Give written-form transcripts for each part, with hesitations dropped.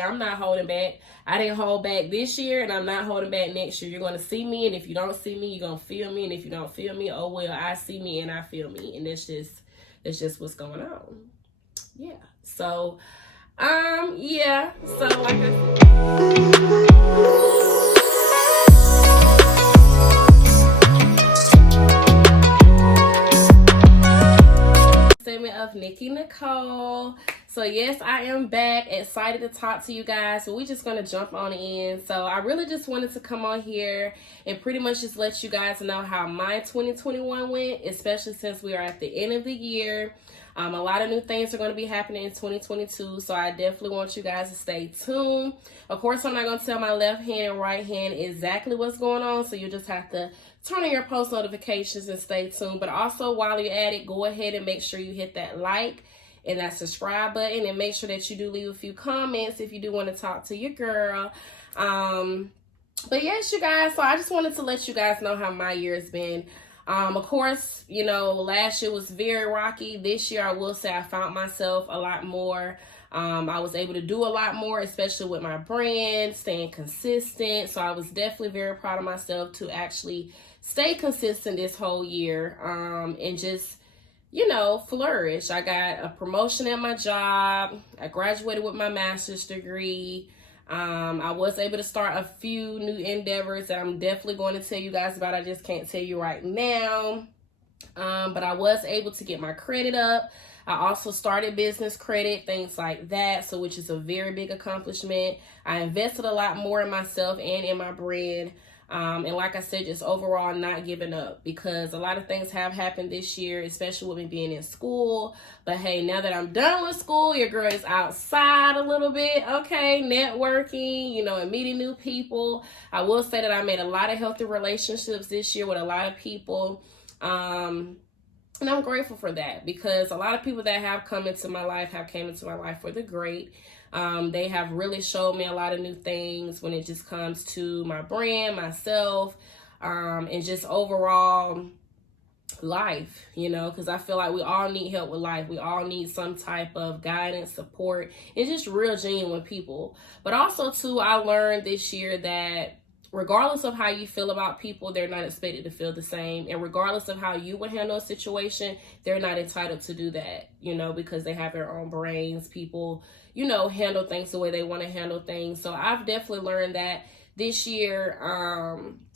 I'm not holding back. I didn't hold back this year, and I'm not holding back next year. You're going to see me, and if you don't see me, you're going to feel me, and if you don't feel me, oh well, I see me and I feel me, and that's just what's going on. Yeah. So, yeah. So, like I said, segment of Nikki Nicole. So yes, I am back, excited to talk to you guys. So we're just going to jump on in. So I really just wanted to come on here and pretty much just let you guys know how my 2021 went, especially since we are at the end of the year. A lot of new things are going to be happening in 2022, so I definitely want you guys to stay tuned. Of course, I'm not going to tell my left hand and right hand exactly what's going on, so you just have to turn on your post notifications and stay tuned. But also, while you're at it, go ahead and make sure you hit that like and that subscribe button, and make sure that you do leave a few comments if you do want to talk to your girl. But yes, you guys, so I just wanted to let you guys know how my year has been. Of course, you know, last year was very rocky. This year, I will say I found myself a lot more. I was able to do a lot more, especially with my brand, staying consistent. So I was definitely very proud of myself to actually stay consistent this whole year, and just, you know, flourish. I got a promotion at my job. I graduated with my master's degree. I was able to start a few new endeavors that I'm definitely going to tell you guys about. I just can't tell you right now. But I was able to get my credit up. I also started business credit, things like that, so which is a very big accomplishment. I invested a lot more in myself and in my brand. And like I said, just overall not giving up, because a lot of things have happened this year, especially with me being in school. But hey, now that I'm done with school, your girl is outside a little bit, okay, networking, you know, and meeting new people. I will say that I made a lot of healthy relationships this year with a lot of people. And I'm grateful for that, because a lot of people that have come into my life have came into my life for the great. They have really showed me a lot of new things when it just comes to my brand, myself, and just overall life, you know, because I feel like we all need help with life. We all need some type of guidance, support, and just real genuine people. But also, too, I learned this year that regardless of how you feel about people, they're not expected to feel the same. And regardless of how you would handle a situation, they're not entitled to do that, you know, because they have their own brains. People, you know, handle things the way they want to handle things. So I've definitely learned that this year,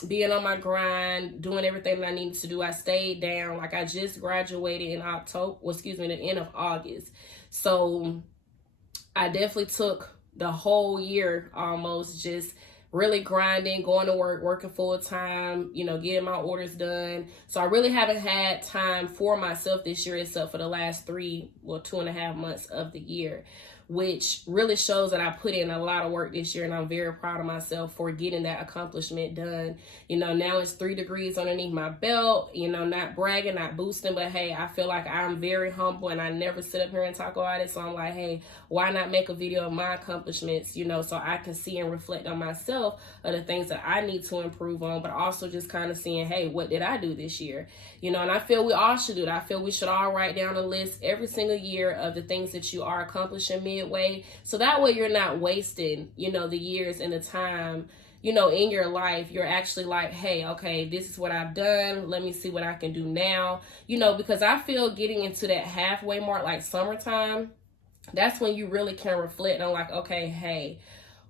being on my grind, doing everything that I needed to do. I stayed down. Like, I just graduated in the end of August. So I definitely took the whole year almost just really grinding, going to work, working full time, you know, getting my orders done. So I really haven't had time for myself this year, except for the last 2.5 months of the year, which really shows that I put in a lot of work this year, and I'm very proud of myself for getting that accomplishment done. You know, now it's 3 degrees underneath my belt, you know, not bragging, not boosting, but hey, I feel like I'm very humble, and I never sit up here and talk about it. So I'm like, hey, why not make a video of my accomplishments, you know, so I can see and reflect on myself of the things that I need to improve on, but also just kind of seeing, hey, what did I do this year? You know, and I feel we all should do that. I feel we should all write down a list every single year of the things that you are accomplishing midway. So that way you're not wasting, you know, the years and the time, you know, in your life. You're actually like, hey, okay, this is what I've done. Let me see what I can do now. You know, because I feel getting into that halfway mark, like summertime, that's when you really can reflect on like, okay, hey,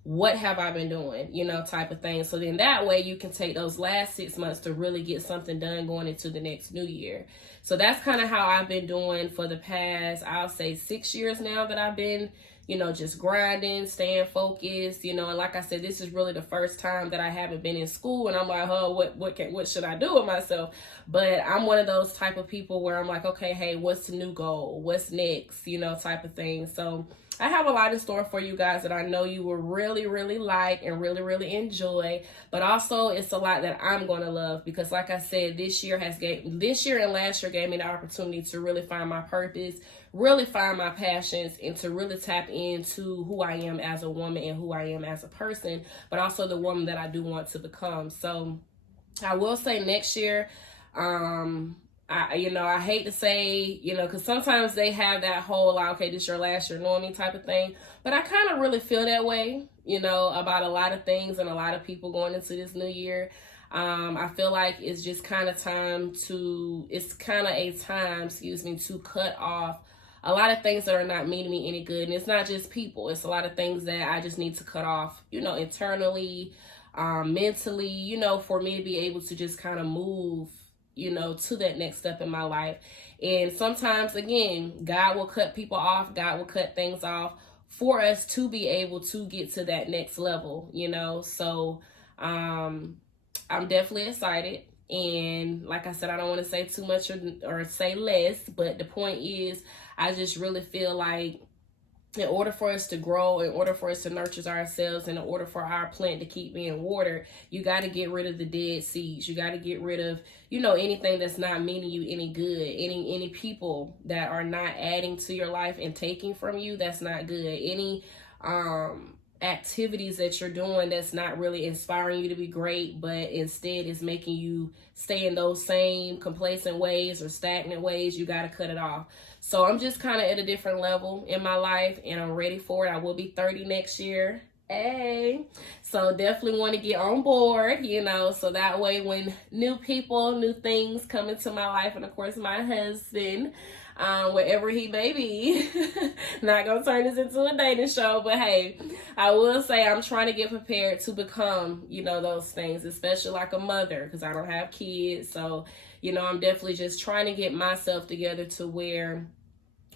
what have I been doing, you know, type of thing. So then that way you can take those last 6 months to really get something done going into the next new year. So that's kind of how I've been doing for the past, I'll say 6 years now that I've been, you know, just grinding, staying focused, you know. And like I said, this is really the first time that I haven't been in school, and I'm like, oh, what should I do with myself? But I'm one of those type of people where I'm like, okay, hey, what's the new goal? What's next? You know, type of thing. So I have a lot in store for you guys that I know you will really, really like and really, really enjoy. But also, it's a lot that I'm going to love, because like I said, this year and last year gave me the opportunity to really find my purpose, really find my passions, and to really tap into who I am as a woman and who I am as a person, but also the woman that I do want to become. So I will say next year, I hate to say, because sometimes they have that whole, like, okay, this your last year knowing me type of thing. But I kind of really feel that way, about a lot of things and a lot of people going into this new year. I feel like it's just kind of a time, to cut off a lot of things that are not meaning me any good. And it's not just people. It's a lot of things that I just need to cut off, internally, mentally, for me to be able to just kind of move, to that next step in my life. And sometimes, again, God will cut people off. God will cut things off for us to be able to get to that next level, So, I'm definitely excited. And like I said, I don't want to say too much or say less, but the point is, I just really feel like in order for us to grow, in order for us to nurture ourselves, and in order for our plant to keep being watered, you got to get rid of the dead seeds. You got to get rid of, anything that's not meaning you any good. Any people that are not adding to your life and taking from you, that's not good. Any activities that you're doing that's not really inspiring you to be great, but instead is making you stay in those same complacent ways or stagnant ways, you got to cut it off. So I'm just kind of at a different level in my life, and I'm ready for it. I will be 30 next year. Hey, so definitely want to get on board, so that way when new people, new things come into my life, and of course my husband, wherever he may be, not gonna turn this into a dating show, but hey, I will say I'm trying to get prepared to become, those things, especially like a mother, because I don't have kids. So, I'm definitely just trying to get myself together to where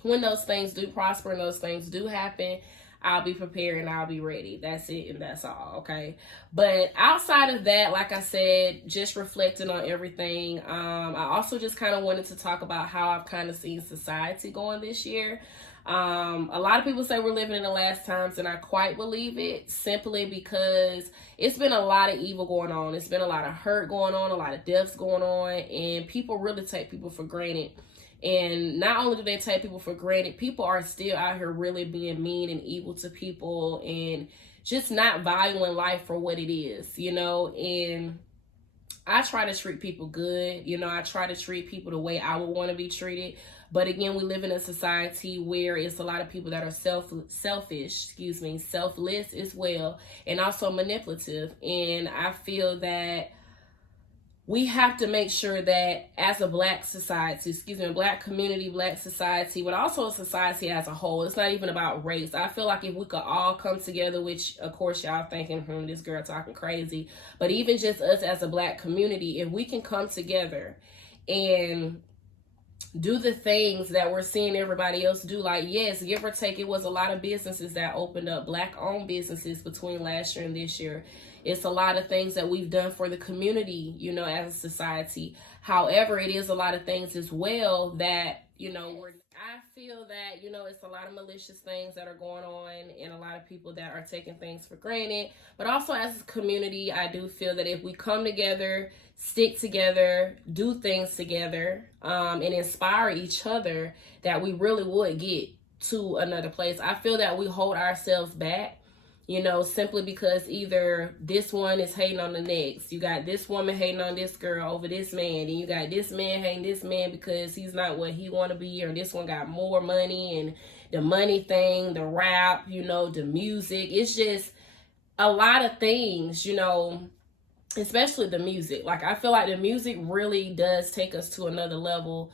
when those things do prosper and those things do happen, I'll be prepared and I'll be ready. That's it and that's all, okay? But outside of that, like I said, just reflecting on everything, I also just kind of wanted to talk about how I've kind of seen society going this year. A lot of people say we're living in the last times, and I quite believe it, simply because it's been a lot of evil going on. It's been a lot of hurt going on, a lot of deaths going on, and people really take people for granted. And not only do they take people for granted, people are still out here really being mean and evil to people and just not valuing life for what it is, and I try to treat people good. I try to treat people the way I would want to be treated. But again, we live in a society where it's a lot of people that are selfish, selfless as well, and also manipulative. And I feel that we have to make sure that as a Black society, Black community, Black society, but also a society as a whole, it's not even about race. I feel like if we could all come together, which of course y'all thinking, this girl talking crazy, but even just us as a Black community, if we can come together and do the things that we're seeing everybody else do, like, yes, give or take, it was a lot of businesses that opened up, Black owned businesses between last year and this year. It's a lot of things that we've done for the community, as a society. However, it is a lot of things as well that, I feel that, it's a lot of malicious things that are going on and a lot of people that are taking things for granted. But also as a community, I do feel that if we come together, stick together, do things together, and inspire each other, that we really would get to another place. I feel that we hold ourselves back, simply because either this one is hating on the next. You got this woman hating on this girl over this man. And you got this man hating this man because he's not what he want to be. Or this one got more money, and the money thing, the rap, the music. It's just a lot of things, especially the music. Like, I feel like the music really does take us to another level,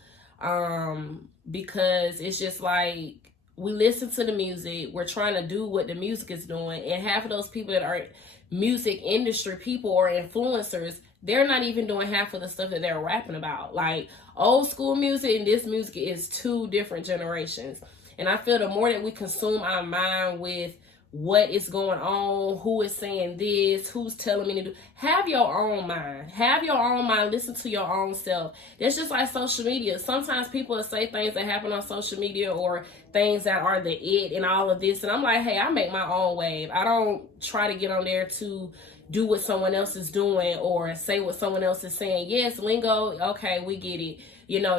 because it's just like, we listen to the music, we're trying to do what the music is doing, and half of those people that are music industry people or influencers, they're not even doing half of the stuff that they're rapping about. Like, old school music and this music is two different generations. And I feel the more that we consume our mind with what is going on, who is saying this, who's telling me to do, have your own mind. Have your own mind. Listen to your own self. That's just like social media. Sometimes people will say things that happen on social media or things that are the it and all of this. And I'm like, hey, I make my own wave. I don't try to get on there to do what someone else is doing or say what someone else is saying. Yes, lingo, okay, we get it.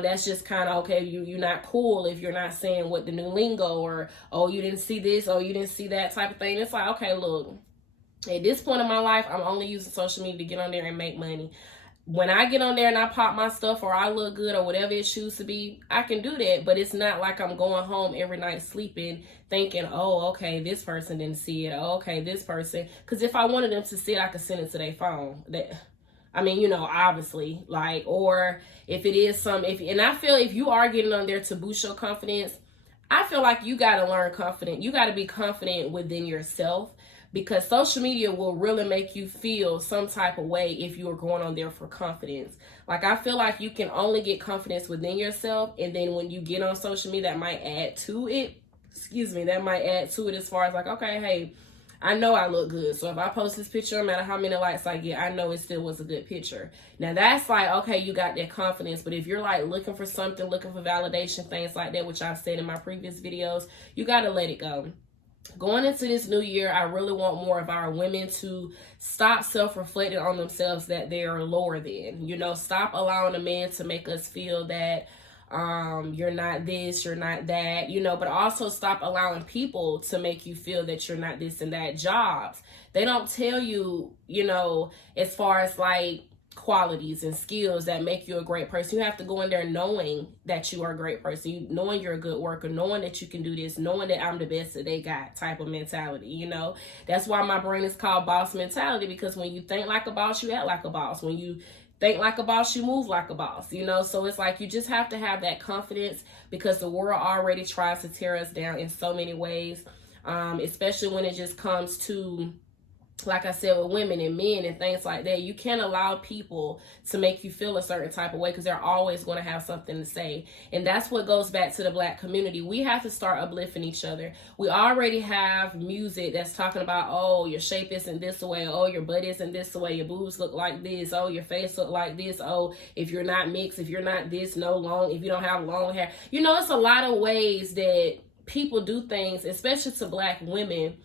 That's just kind of, okay, you're not cool if you're not saying what the new lingo, or, oh, you didn't see this, oh, you didn't see that type of thing. It's like, okay, look, at this point in my life, I'm only using social media to get on there and make money. when I get on there and I pop my stuff or I look good or whatever it chooses to be, I can do that. But it's not like I'm going home every night sleeping thinking, oh, okay, this person didn't see it. Oh, okay, this person. Because if I wanted them to see it, I could send it to their phone. I mean, you know, obviously, like, or if it is and I feel if you are getting on there to boost your confidence, I feel like you got to learn confident. You got to be confident within yourself, because social media will really make you feel some type of way if you are going on there for confidence. Like, I feel like you can only get confidence within yourself, and then when you get on social media, that might add to it. That might add to it as far as like, okay, hey, I know I look good. So if I post this picture, no matter how many likes I get, I know it still was a good picture. Now that's like, okay, you got that confidence. But if you're like looking for something, looking for validation, things like that, which I've said in my previous videos, you got to let it go. Going into this new year, I really want more of our women to stop self-reflecting on themselves that they are lower than. You know, stop allowing a man to make us feel that you're not this, you're not that, you know, but also stop allowing people to make you feel that you're not this and that. Jobs, they don't tell you, you know, as far as like qualities and skills that make you a great person. You have to go in there knowing that you are a great person, knowing you're a good worker, knowing that you can do this, knowing that I'm the best that they got type of mentality. You know, that's why my brain is called boss mentality, because when you think like a boss, you act like a boss. When you think like a boss, you move like a boss, you know? So it's like, you just have to have that confidence, because the world already tries to tear us down in so many ways, especially when it just comes to, like I said, with women and men and things like that. You can't allow people to make you feel a certain type of way, because they're always going to have something to say. And that's what goes back to the Black community. We have to start uplifting each other. We already have music that's talking about, oh, your shape isn't this way. Oh, your butt isn't this way. Your boobs look like this. Oh, your face look like this. Oh, if you're not mixed, if you're not this, no long, if you don't have long hair. You know, it's a lot of ways that people do things, especially to Black women,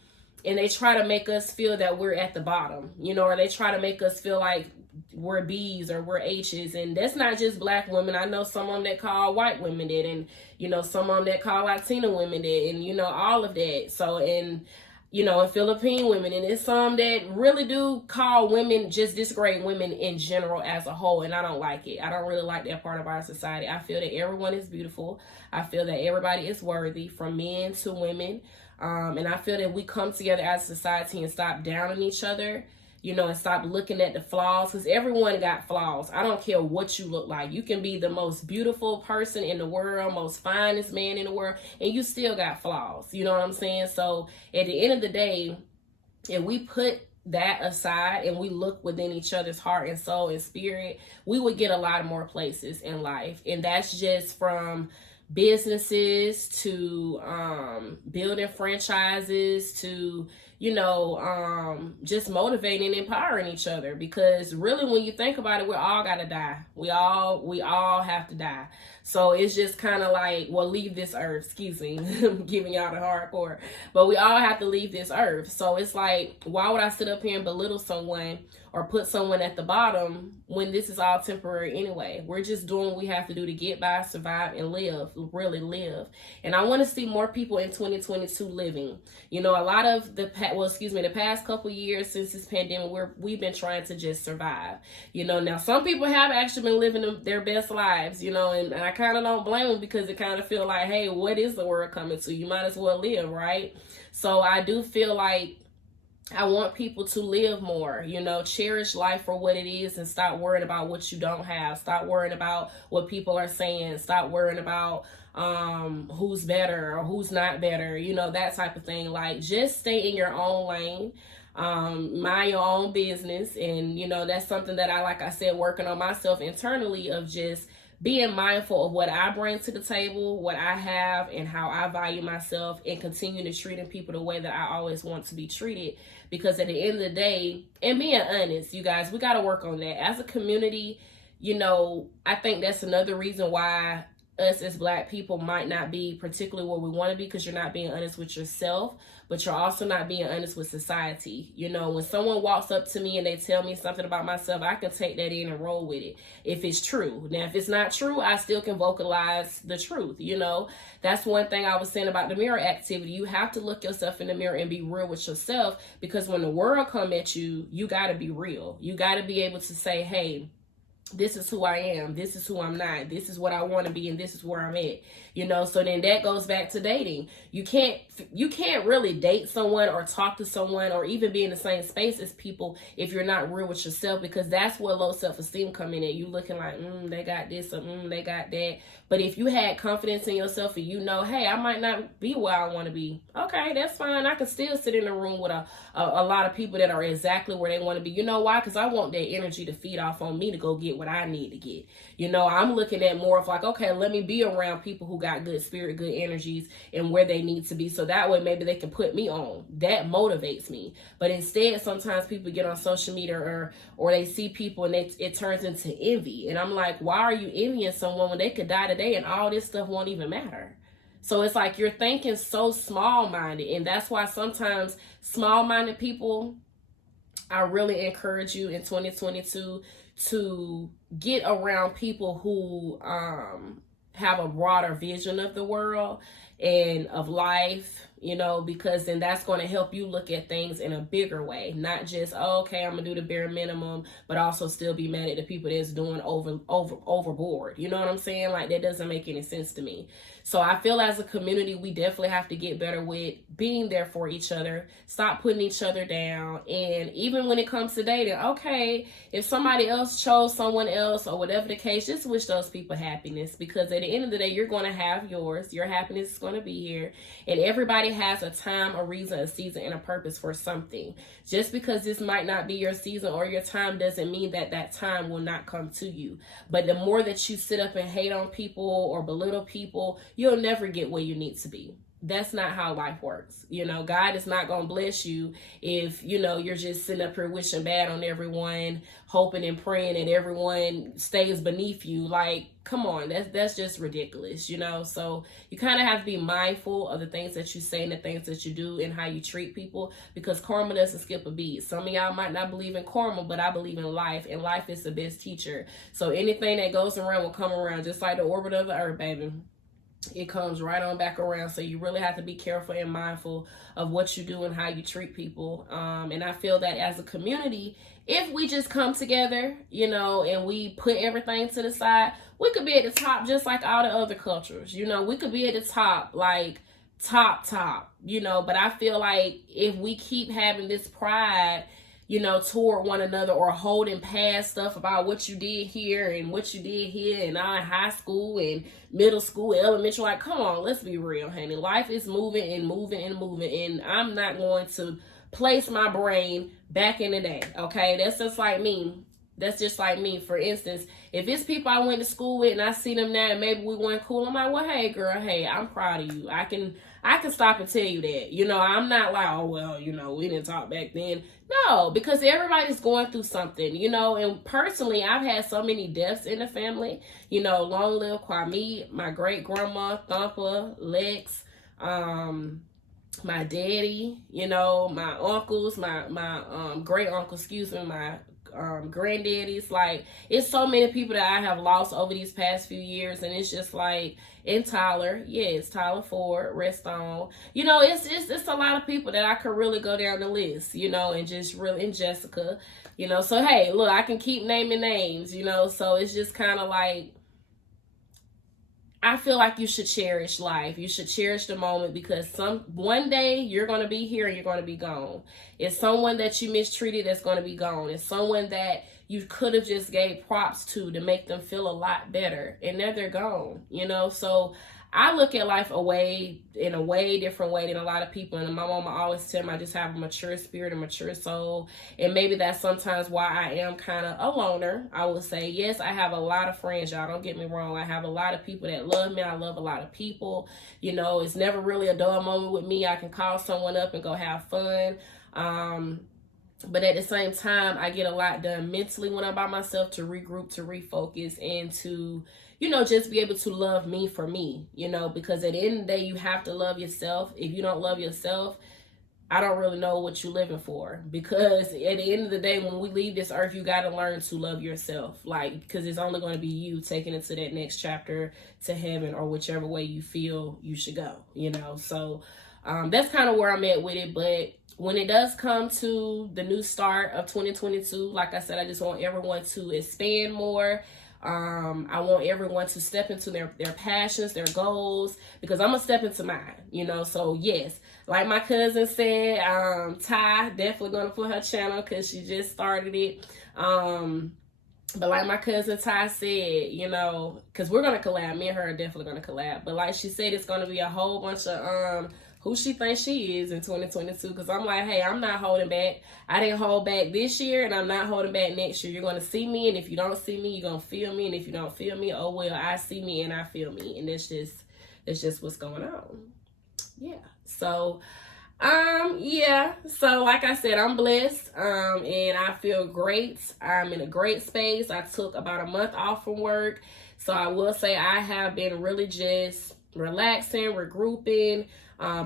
and they try to make us feel that we're at the bottom, you know, or they try to make us feel like we're B's or we're H's. And that's not just Black women. I know some of them that call white women that, and, you know, some of them that call Latina women that, and, you know, all of that. So, and, you know, and Philippine women, and it's some that really do call women just disgrade women in general as a whole. And I don't like it. I don't really like that part of our society. I feel that everyone is beautiful. I feel that everybody is worthy, from men to women. And I feel that we come together as a society and stop downing each other, you know, and stop looking at the flaws, because everyone got flaws. I don't care what you look like. You can be the most beautiful person in the world, most finest man in the world, and you still got flaws. You know what I'm saying? So at the end of the day, if we put that aside and we look within each other's heart and soul and spirit, we would get a lot of more places in life. And that's just from businesses to building franchises to, you know, just motivating and empowering each other. Because really, when you think about it, we all gotta die. We all have to die. So it's just kind of like, well, leave this earth. Excuse me, I'm giving y'all the hardcore, but we all have to leave this earth. So it's like, why would I sit up here and belittle someone or put someone at the bottom when this is all temporary anyway? We're just doing what we have to do to get by, survive, and live, really live. And I want to see more people in 2022 living. You know, a lot of the past couple years since this pandemic, we've been trying to just survive. You know, now some people have actually been living their best lives, you know, and I kind of don't blame them, because it kind of feel like, hey, what is the world coming to? You might as well live, right? So I do feel like I want people to live more, you know, cherish life for what it is, and stop worrying about what you don't have. Stop worrying about what people are saying. Stop worrying about who's better or who's not better, you know, that type of thing. Like, just stay in your own lane, mind your own business. And, you know, that's something that like I said, working on myself internally, of just being mindful of what I bring to the table, what I have, and how I value myself, and continue to treating people the way that I always want to be treated. Because at the end of the day, and being honest, you guys, we got to work on that as a community. You know, I think that's another reason why us as Black people might not be particularly where we want to be, because you're not being honest with yourself, but you're also not being honest with society. You know, when someone walks up to me and they tell me something about myself, I can take that in and roll with it if it's true. Now, if it's not true, I still can vocalize the truth. You know, that's one thing I was saying about the mirror activity. You have to look yourself in the mirror and be real with yourself, because when the world come at you, you got to be real. You got to be able to say, hey, this is who I am, this is who I'm not, this is what I want to be, and this is where I'm at, you know. So then that goes back to dating. You can't really date someone or talk to someone or even be in the same space as people if you're not real with yourself, because that's where low self-esteem come in at. You looking like, they got this, or they got that. But if you had confidence in yourself and you know, hey, I might not be where I want to be, okay, that's fine. I can still sit in a room with a lot of people that are exactly where they want to be. You know why? Because I want that energy to feed off on me to go get what I need to get. You know, I'm looking at more of like, okay, let me be around people who got good spirit, good energies, and where they need to be. So that way maybe they can put me on. That motivates me. But instead, sometimes people get on social media or they see people and it turns into envy. And I'm like, why are you envying someone when they could die today and all this stuff won't even matter? So it's like you're thinking so small-minded. And that's why sometimes small-minded people, I really encourage you in 2022 to get around people who have a broader vision of the world and of life, you know, because then that's going to help you look at things in a bigger way. Not just, oh, okay, I'm going to do the bare minimum, but also still be mad at the people that's doing overboard. You know what I'm saying? Like, that doesn't make any sense to me. So I feel as a community, we definitely have to get better with being there for each other. Stop putting each other down. And even when it comes to dating, okay, if somebody else chose someone else or whatever the case, just wish those people happiness, because at the end of the day, you're going to have yours. Your happiness is going to be here. And everybody has a time, a reason, a season, and a purpose for something. Just because this might not be your season or your time doesn't mean that that time will not come to you. But the more that you sit up and hate on people or belittle people, you'll never get where you need to be. That's not how life works. You know, God is not going to bless you if, you know, you're just sitting up here wishing bad on everyone, hoping and praying that everyone stays beneath you. Like, come on, that's just ridiculous, you know? So you kind of have to be mindful of the things that you say and the things that you do and how you treat people, because karma doesn't skip a beat. Some of y'all might not believe in karma, but I believe in life, and life is the best teacher. So anything that goes around will come around, just like the orbit of the earth, baby. It comes right on back around. So you really have to be careful and mindful of what you do and how you treat people. And I feel that as a community, if we just come together, you know, and we put everything to the side, we could be at the top just like all the other cultures. You know, we could be at the top, like top, you know. But I feel like if we keep having this pride, you know, toward one another, or holding past stuff about what you did here and what you did here and our high school and middle school, elementary, like, come on, let's be real, honey. Life is moving and moving and moving, and I'm not going to place my brain back in the day, okay? That's just like me. That's just like me. For instance, if it's people I went to school with and I see them now and maybe we weren't cool, I'm like, well, hey, girl, hey, I'm proud of you. I can stop and tell you that. You know, I'm not like, oh, well, you know, we didn't talk back then. No, because everybody's going through something, you know. And personally, I've had so many deaths in the family. You know, long live Kwame, my great grandma, Thumper, Lex, my daddy, you know, my uncles, my great uncle, my granddaddies. Like, it's so many people that I have lost over these past few years, and it's just like, and Tyler, yes, Tyler Ford, rest on. You know, it's a lot of people that I could really go down the list, you know, and just really, and Jessica, you know. So hey, look, I can keep naming names, you know. So it's just kind of like, I feel like you should cherish life. You should cherish the moment, because one day you're going to be here and you're going to be gone. It's someone that you mistreated that's going to be gone. It's someone that you could have just gave props to make them feel a lot better, and now they're gone, you know. So I look at life in a way different way than a lot of people. And my mama always tell me I just have a mature spirit, a mature soul. And maybe that's sometimes why I am kind of a loner. I would say, yes, I have a lot of friends, y'all. Don't get me wrong. I have a lot of people that love me. I love a lot of people. You know, it's never really a dull moment with me. I can call someone up and go have fun. But at the same time, I get a lot done mentally when I'm by myself, to regroup, to refocus, and to, you know, just be able to love me for me, you know, because at the end of the day, you have to love yourself. If you don't love yourself, I don't really know what you're living for, because at the end of the day, when we leave this earth, you got to learn to love yourself, like, because it's only going to be you taking it to that next chapter, to heaven, or whichever way you feel you should go, you know. So that's kind of where I'm at with it. But when it does come to the new start of 2022, like I said, I just want everyone to expand more. I want everyone to step into their passions, their goals, because I'm gonna step into mine, so yes, like my cousin said, Ty definitely gonna put her channel because she just started it. But like my cousin Ty said, because we're gonna collab, me and her are definitely gonna collab, but like she said, it's gonna be a whole bunch of who she thinks she is in 2022, because I'm like, hey, I'm not holding back. I didn't hold back this year, and I'm not holding back next year. You're going to see me, and if you don't see me, you're going to feel me, and if you don't feel me, oh well, I see me and I feel me, and that's just what's going on. Yeah. So so like I said, I'm blessed, and I feel great. I'm in a great space. I took about a month off from work, so I will say I have been really just relaxing, regrouping,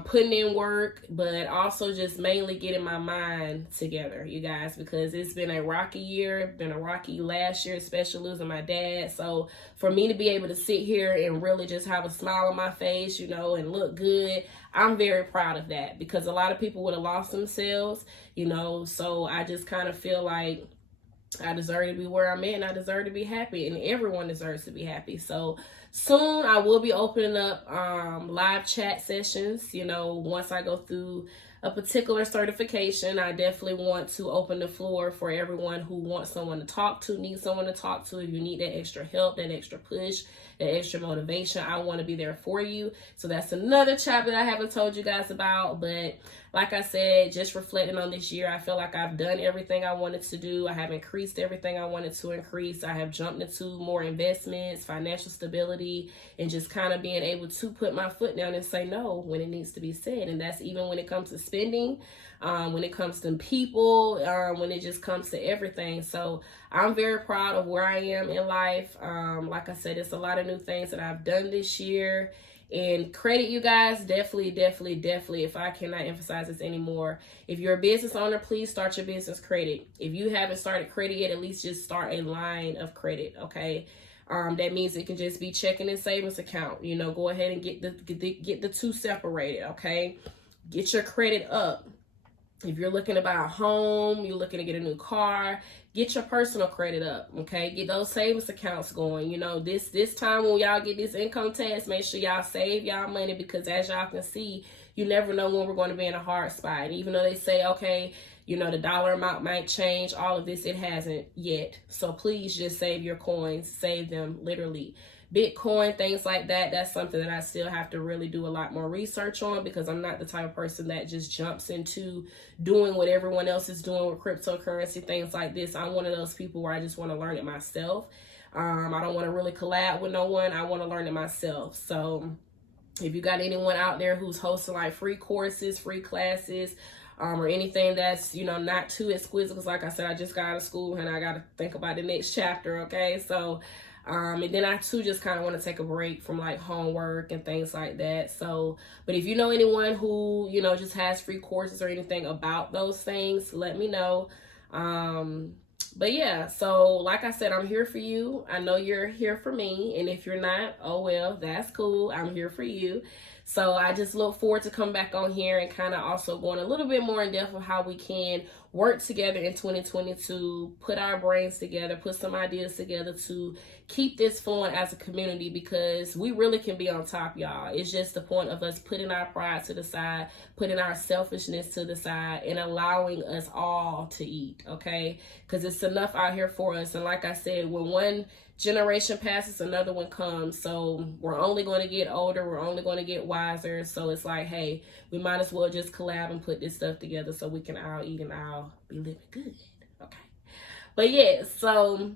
putting in work, but also just mainly getting my mind together, you guys, because it's been a rocky year, been a rocky last year, especially losing my dad. So for me to be able to sit here and really just have a smile on my face, and look good, I'm very proud of that, because a lot of people would have lost themselves, so I just kind of feel like I deserve to be where I'm at, and I deserve to be happy, and everyone deserves to be happy. So soon I will be opening up live chat sessions. Once I go through a particular certification, I definitely want to open the floor for everyone who wants someone to talk to, needs someone to talk to. If you need that extra help, that extra push, that extra motivation, I want to be there for you. So that's another chapter that I haven't told you guys about. But like I said, just reflecting on this year, I feel like I've done everything I wanted to do. I have increased everything I wanted to increase. I have jumped into more investments, financial stability, and just kind of being able to put my foot down and say no when it needs to be said. And that's even when it comes to spending, when it comes to people, when it just comes to everything. So I'm very proud of where I am in life. Like I said, it's a lot of new things that I've done this year. And credit, you guys, definitely, if I cannot emphasize this anymore, if you're a business owner, please start your business credit. If you haven't started credit yet, at least just start a line of credit, okay? That means it can just be checking and savings account. Go ahead and get the two separated, okay? Get your credit up. If you're looking to buy a home, you're looking to get a new car, get your personal credit up, okay? Get those savings accounts going. This time when y'all get this income tax, make sure y'all save y'all money, because as y'all can see, you never know when we're going to be in a hard spot. And even though they say, okay, the dollar amount might change, all of this, it hasn't yet. So please just save your coins, save them literally. Bitcoin, things like that, that's something that I still have to really do a lot more research on, because I'm not the type of person that just jumps into doing what everyone else is doing with cryptocurrency, things like this. I'm one of those people where I just want to learn it myself. I don't want to really collab with no one. I want to learn it myself. So if you got anyone out there who's hosting like free courses, free classes, or anything that's, not too exquisite, because like I said, I just got out of school and I got to think about the next chapter, okay? So and then I too just kind of want to take a break from like homework and things like that. So, but if you know anyone who, just has free courses or anything about those things, let me know. But yeah, so like I said, I'm here for you. I know you're here for me. And if you're not, oh well, that's cool. I'm here for you. So I just look forward to come back on here and kind of also going a little bit more in depth of how we can work together in 2022, put our brains together, put some ideas together to keep this flowing as a community, because we really can be on top, y'all. It's just the point of us putting our pride to the side, putting our selfishness to the side, and allowing us all to eat, okay? Because it's enough out here for us. And like I said, when one generation passes, another one comes. So we're only going to get older, we're only going to get wiser. So it's like, hey, we might as well just collab and put this stuff together so we can all eat and all be living good, okay? But yeah, so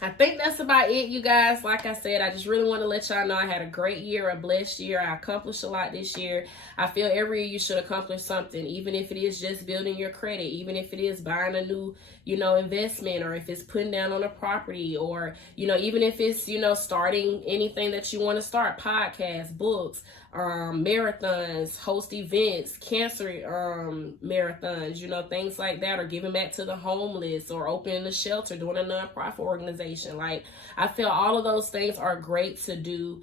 I think that's about it, you guys. Like I said, I just really want to let y'all know I had a great year, a blessed year. I accomplished a lot this year. I feel every year you should accomplish something, even if it is just building your credit, even if it is buying a new, investment, or if it's putting down on a property, or, even if it's, starting anything that you want to start, podcasts, books, marathons, host events, cancer marathons, things like that, or giving back to the homeless, or opening a shelter, doing a nonprofit organization. Like, I feel all of those things are great to do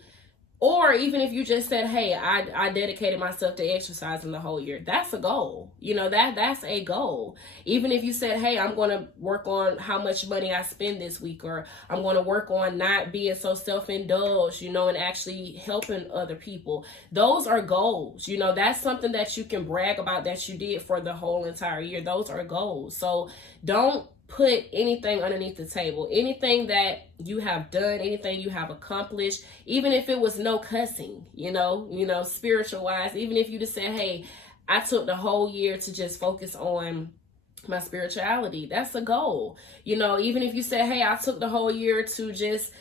Or even if you just said, hey, I dedicated myself to exercising the whole year. That's a goal. You know, that's a goal. Even if you said, hey, I'm going to work on how much money I spend this week, or I'm going to work on not being so self-indulged, you know, and actually helping other people. Those are goals. You know, that's something that you can brag about that you did for the whole entire year. Those are goals. So don't put anything underneath the table. Anything that you have done, anything you have accomplished, even if it was no cussing, you know, spiritual wise, even if you just said, hey, I took the whole year to just focus on my spirituality, that's a goal. You know, even if you said, hey, I took the whole year to just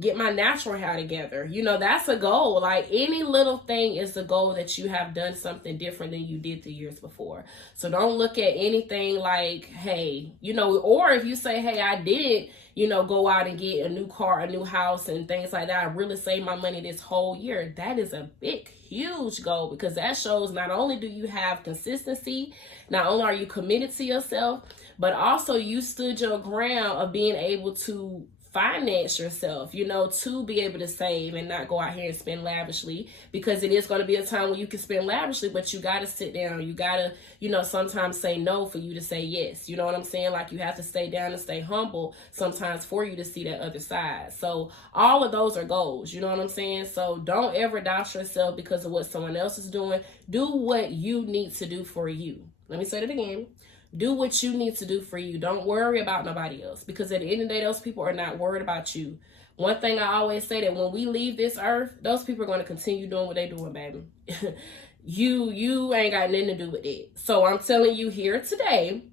get my natural hair together, you know, that's a goal. Like, any little thing is a goal that you have done something different than you did the years before. So don't look at anything like, hey, you know, or if you say, hey, I didn't, you know, go out and get a new car, a new house and things like that, I really saved my money this whole year. That is a big, huge goal, because that shows not only do you have consistency, not only are you committed to yourself, but also you stood your ground of being able to finance yourself, you know, to be able to save and not go out here and spend lavishly, because it is going to be a time when you can spend lavishly, but you got to sit down. You got to, you know, sometimes say no for you to say yes. You know what I'm saying? Like, you have to stay down and stay humble sometimes for you to see that other side. So all of those are goals. You know what I'm saying? So don't ever doubt yourself because of what someone else is doing. Do what you need to do for you. Let me say it again. Do what you need to do for you. Don't worry about nobody else, because at the end of the day, those people are not worried about you. One thing I always say, that when we leave this earth, those people are going to continue doing what they're doing, baby. You ain't got nothing to do with it. So I'm telling you here today,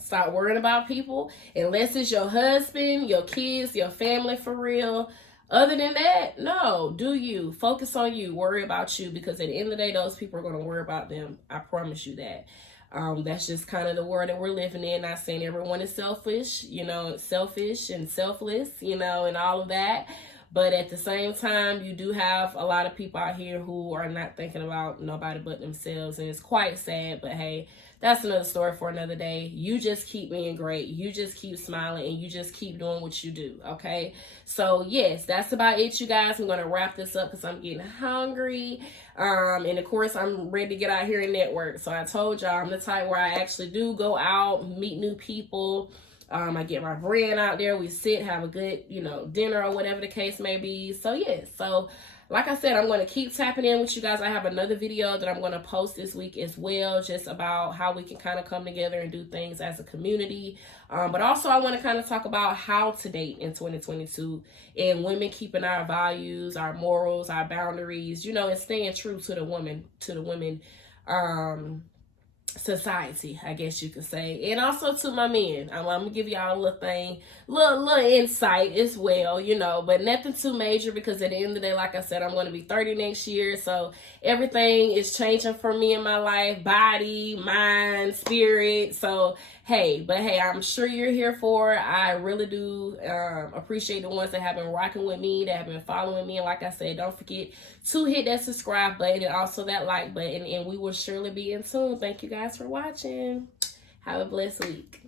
stop worrying about people unless it's your husband, your kids, your family, for real. Other than that, no, do you. Focus on you. Worry about you, because at the end of the day, those people are going to worry about them. I promise you that. That's just kind of the world that we're living in. Not saying everyone is selfish, you know, selfish and selfless, you know, and all of that. But at the same time, you do have a lot of people out here who are not thinking about nobody but themselves. And it's quite sad. But hey, that's another story for another day. You just keep being great. You just keep smiling, and you just keep doing what you do. Okay. So yes, that's about it, you guys. I'm going to wrap this up because I'm getting hungry. And of course, I'm ready to get out here and network. So I told y'all, I'm the type where I actually do go out, meet new people. I get my friend out there. We sit, have a good, you know, dinner or whatever the case may be. So yes. So like I said, I'm going to keep tapping in with you guys. I have another video that I'm going to post this week as well, just about how we can kind of come together and do things as a community. But also I want to kind of talk about how to date in 2022, and women keeping our values, our morals, our boundaries, you know, and staying true to the women, society, I guess you could say. And also to my men, I'm gonna give y'all a little thing, little insight as well, you know, but nothing too major, because at the end of the day, like I said, I'm going to be 30 next year. So everything is changing for me in my life, body, mind, spirit. So hey, I'm sure you're here for it. I really do appreciate the ones that have been rocking with me, that have been following me. And like I said, don't forget to hit that subscribe button and also that like button, and we will surely be in tune. Thank you guys for watching. Have a blessed week.